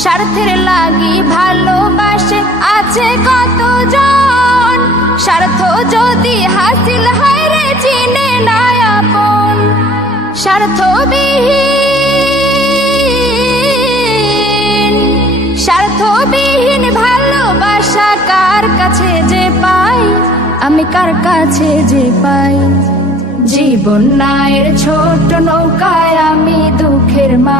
স্বার্থের লাগি ভালোবাসে আছে কতজন? স্বার্থ যদি হাসিল হয় রে চিনে না আপন। স্বার্থবিহীন। স্বার্থবিহীন ভালোবাসা কার কাছে যে পাই? আমি কার কাছে যে পাই? জীবন নায়ের ছোট নৌকায় আমি দুঃখের মাঝি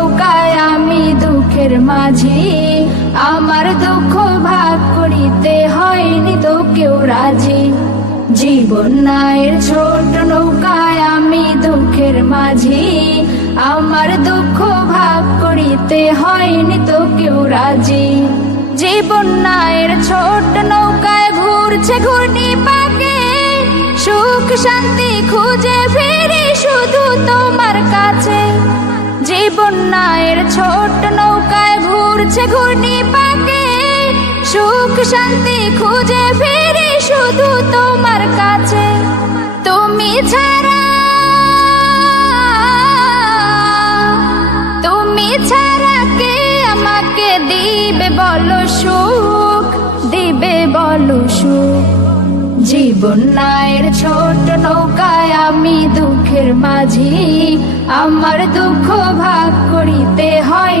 কেউ রাজি? জীবন নায়ের ছোট নৌকায় আমি দুঃখের মাঝি। আমার দুঃখ ভাগ করিতে হয়নি তো কেউ রাজি? জীবন নায়ের ছোট নৌকায় ঘুরছে ঘূর্ণি পাকে সুখ শান্তি খুঁজে ফিরি শুধু তোমার কাছে। জীবন নায়ের ছোট নৌকায় ঘুরছে ঘূর্ণি পাকে শান্তি খুঁজে ফিরি শুধু তোমার কাছে। তুমি ছাড়া তুমি ছাড়া কে আমাকে দিবে বলো সুখ? দিবে বলো সুখ? জীবন নায়ের ছোট নৌকায় আমি দুঃখের মাঝি। আমার দুঃখ ভাগ করিতে হয়নি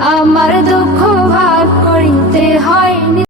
আমার দুঃখ ভাগ করিতে হয়নি।